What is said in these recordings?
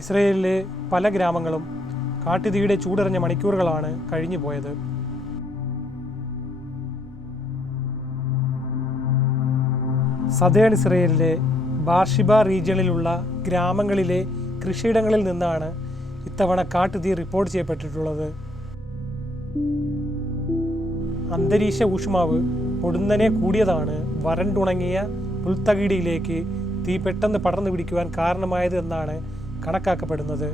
ഇസ്രയേലിലെ പല ഗ്രാമങ്ങളും കാട്ടുതീയുടെ ചൂടറിഞ്ഞ മണിക്കൂറുകളാണ് കഴിഞ്ഞുപോയത്. സദേൺ ഇസ്രയേലിലെ ബാർഷിബ റീജിയണിലുള്ള ഗ്രാമങ്ങളിലെ കൃഷിയിടങ്ങളിൽ നിന്നാണ് ഇത്തവണ കാട്ടുതീ റിപ്പോർട്ട് ചെയ്യപ്പെട്ടിട്ടുള്ളത്. അന്തരീക്ഷ ഊഷ്മാവ് പൊടുന്നനെ കൂടിയതാണ് വരണ്ടുണങ്ങിയ പുൽത്തകിടിയിലേക്ക് തീ പെട്ടെന്ന് പടർന്നു പിടിക്കുവാൻ കാരണമായത് എന്നാണ് കണക്കാക്കപ്പെടുന്നത്.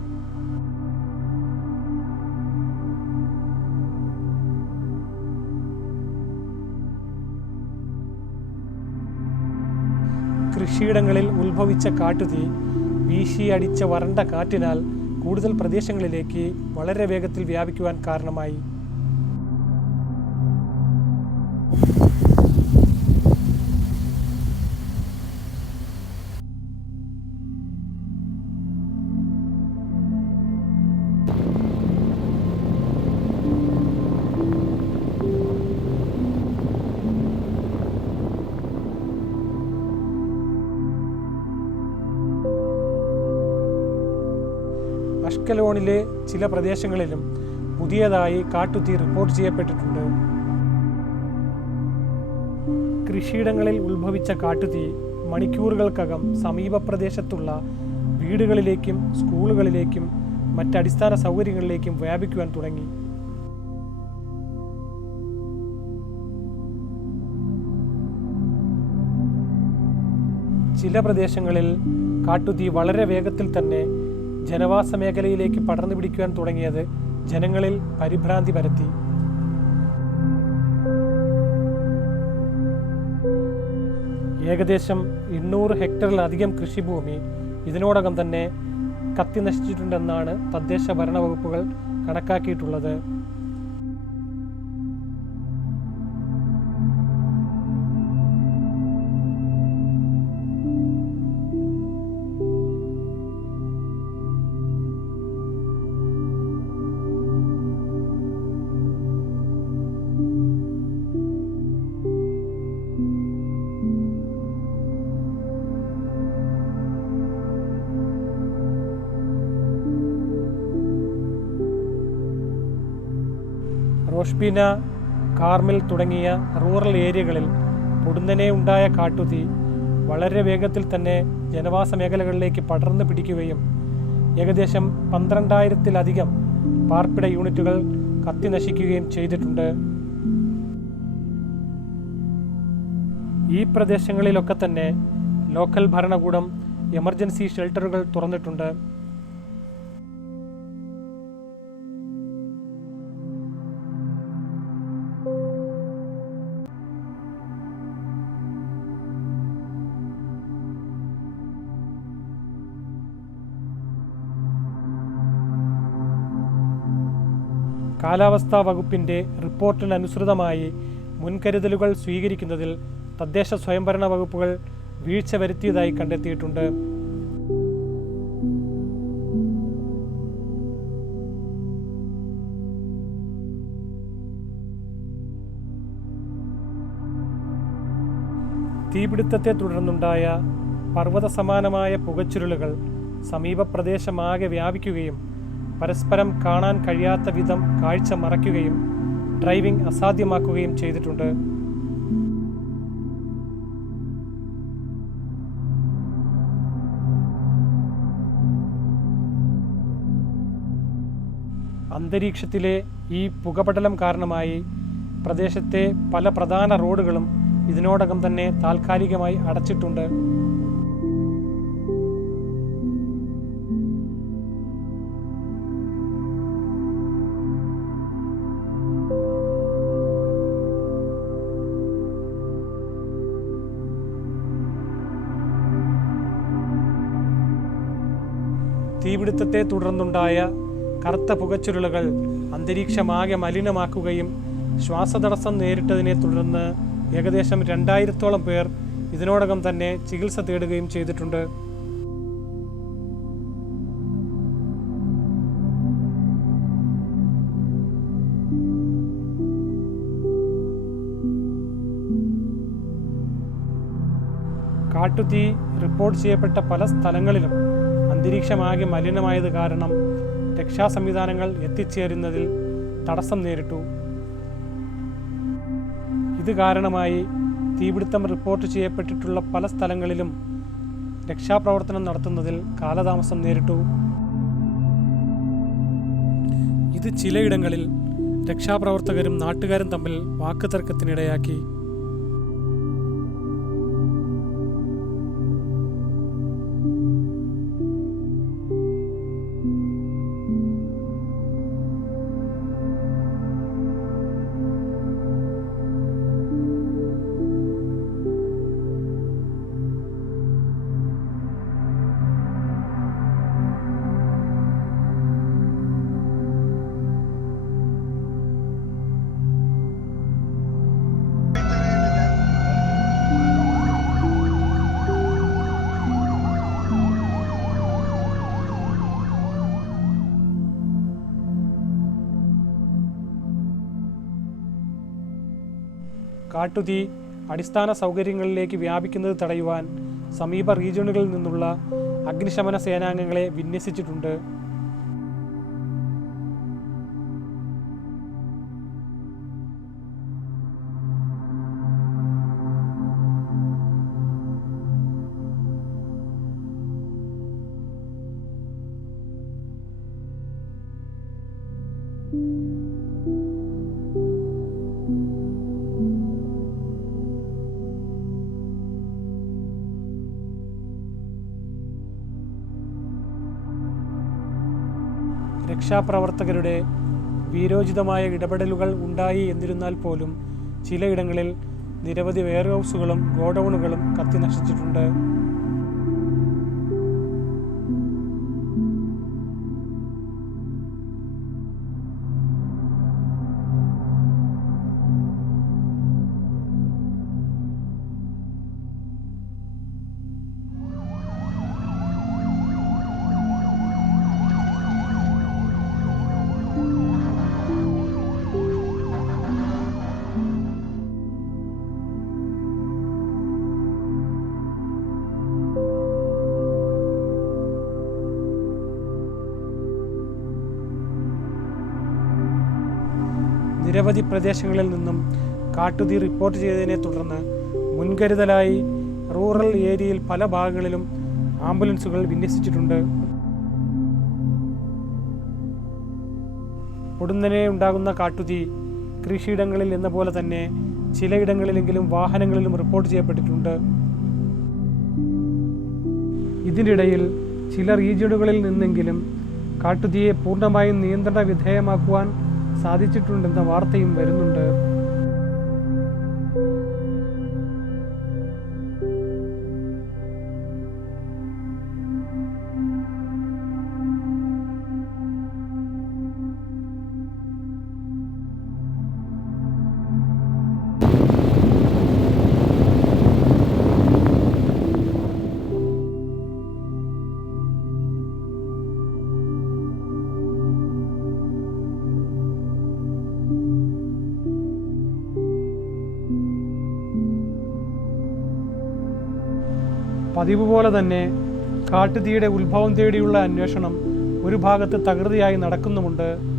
കൃഷിയിടങ്ങളിൽ ഉത്ഭവിച്ച കാട്ടുതീ വീശിയടിച്ച വരണ്ട കാറ്റിനാൽ കൂടുതൽ പ്രദേശങ്ങളിലേക്ക് വളരെ വേഗത്തിൽ വ്യാപിക്കുവാൻ കാരണമായി. അഷ്കലോണിലെ ചില പ്രദേശങ്ങളിലും പുതിയതായി കാട്ടുതീ റിപ്പോർട്ട് ചെയ്യപ്പെട്ടിട്ടുണ്ട്. കൃഷിയിടങ്ങളിൽ ഉത്ഭവിച്ച കാട്ടുതീ മണിക്കൂറുകൾക്കകം സമീപ പ്രദേശത്തുള്ള വീടുകളിലേക്കും സ്കൂളുകളിലേക്കും മറ്റടിസ്ഥാന സൗകര്യങ്ങളിലേക്കും വ്യാപിക്കുവാൻ തുടങ്ങി. ചില പ്രദേശങ്ങളിൽ കാട്ടുതീ വളരെ വേഗത്തിൽ തന്നെ ജനവാസ മേഖലയിലേക്ക് പടർന്നു പിടിക്കുവാൻ തുടങ്ങിയത് ജനങ്ങളിൽ പരിഭ്രാന്തി പരത്തി. ഏകദേശം 800 ഹെക്ടറിലധികം കൃഷിഭൂമി ഇതിനോടകം തന്നെ കത്തി നശിച്ചിട്ടുണ്ടെന്നാണ് തദ്ദേശ ഭരണ വകുപ്പുകൾ കണക്കാക്കിയിട്ടുള്ളത്. റോഷ്ബീന, കാർമിൽ തുടങ്ങിയ റൂറൽ ഏരിയകളിൽ പൊടുന്നനെ ഉണ്ടായ കാട്ടുതീ വളരെ വേഗത്തിൽ തന്നെ ജനവാസ മേഖലകളിലേക്ക് പടർന്നു പിടിക്കുകയും ഏകദേശം 12,000-ലധികം പാർപ്പിട യൂണിറ്റുകൾ കത്തി നശിക്കുകയും ചെയ്തിട്ടുണ്ട്. ഈ പ്രദേശങ്ങളിലൊക്കെ തന്നെ ലോക്കൽ ഭരണകൂടം എമർജൻസി ഷെൽട്ടറുകൾ തുറന്നിട്ടുണ്ട്. കാലാവസ്ഥാ വകുപ്പിൻ്റെ റിപ്പോർട്ടിനനുസൃതമായി മുൻകരുതലുകൾ സ്വീകരിക്കുന്നതിൽ തദ്ദേശ സ്വയംഭരണ വകുപ്പുകൾ വീഴ്ച വരുത്തിയതായി കണ്ടെത്തിയിട്ടുണ്ട്. തീപിടുത്തത്തെ തുടർന്നുണ്ടായ പർവ്വത സമാനമായ പുകച്ചുരുളുകൾ സമീപ പ്രദേശമാകെ വ്യാപിക്കുകയും പരസ്പരം കാണാൻ കഴിയാത്ത വിധം കാഴ്ച മറയ്ക്കുകയും ഡ്രൈവിംഗ് അസാധ്യമാക്കുകയും ചെയ്തിട്ടുണ്ട്. അന്തരീക്ഷത്തിലെ ഈ പുകപടലം കാരണമായി പ്രദേശത്തെ പല പ്രധാന റോഡുകളും ഇതിനോടകം തന്നെ താൽക്കാലികമായി അടച്ചിട്ടുണ്ട്. തീപിടുത്തത്തെ തുടർന്നുണ്ടായ കറുത്ത പുകച്ചുരുളുകൾ അന്തരീക്ഷമാകെ മലിനമാക്കുകയും ശ്വാസതടസ്സം നേരിട്ടതിനെ തുടർന്ന് ഏകദേശം 2000-ഓളം പേർ ഇതിനോടകം തന്നെ ചികിത്സ തേടുകയും ചെയ്തിട്ടുണ്ട്. കാട്ടുതീ റിപ്പോർട്ട് ചെയ്യപ്പെട്ട പല സ്ഥലങ്ങളിലും അന്തരീക്ഷമാകെ മലിനമായത് കാരണം രക്ഷാ സംവിധാനങ്ങൾ എത്തിച്ചേരുന്നതിൽ തടസ്സം നേരിട്ടു. ഇത് കാരണമായി തീപിടുത്തം റിപ്പോർട്ട് ചെയ്യപ്പെട്ടിട്ടുള്ള പല സ്ഥലങ്ങളിലും രക്ഷാപ്രവർത്തനം നടത്തുന്നതിൽ കാലതാമസം നേരിട്ടു. ഇത് ചിലയിടങ്ങളിൽ രക്ഷാപ്രവർത്തകരും നാട്ടുകാരും തമ്മിൽ വാക്കുതർക്കത്തിനിടയാക്കി. കാട്ടുതീ അടിസ്ഥാന സൗകര്യങ്ങളിലേക്ക് വ്യാപിക്കുന്നത് തടയുവാൻ സമീപ റീജിയണുകളിൽ നിന്നുള്ള അഗ്നിശമന സേനാംഗങ്ങളെ വിന്യസിച്ചിട്ടുണ്ട്. രക്ഷാപ്രവർത്തകരുടെ വീരോചിതമായ ഇടപെടലുകൾ ഉണ്ടായി എന്നിരുന്നാൽ പോലും ചിലയിടങ്ങളിൽ നിരവധി വെയർഹൗസുകളും ഗോഡൌണുകളും കത്തി നശിച്ചിട്ടുണ്ട്. നിരവധി പ്രദേശങ്ങളിൽ നിന്നും കാട്ടുതീ റിപ്പോർട്ട് ചെയ്തതിനെ തുടർന്ന് മുൻകരുതലായി റൂറൽ ഏരിയയിൽ പല ഭാഗങ്ങളിലും ആംബുലൻസുകൾ വിന്യസിച്ചിട്ടുണ്ട്. പൊടുന്നനെ ഉണ്ടാകുന്ന കാട്ടുതീ കൃഷിയിടങ്ങളിൽ എന്ന പോലെ തന്നെ ചിലയിടങ്ങളിലെങ്കിലും വാഹനങ്ങളിലും റിപ്പോർട്ട് ചെയ്യപ്പെട്ടിട്ടുണ്ട്. ഇതിനിടയിൽ ചില റീജിയണുകളിൽ നിന്നെങ്കിലും കാട്ടുതീയെ പൂർണ്ണമായും നിയന്ത്രണ വിധേയമാക്കുവാൻ സാധിച്ചിട്ടുണ്ടെന്ന വാർത്തയും വരുന്നുണ്ട്. പതിവ് പോലെ തന്നെ കാട്ടുതീയുടെ ഉത്ഭവം തേടിയുള്ള അന്വേഷണം ഒരു ഭാഗത്ത് തകൃതിയായി നടക്കുന്നുമുണ്ട്.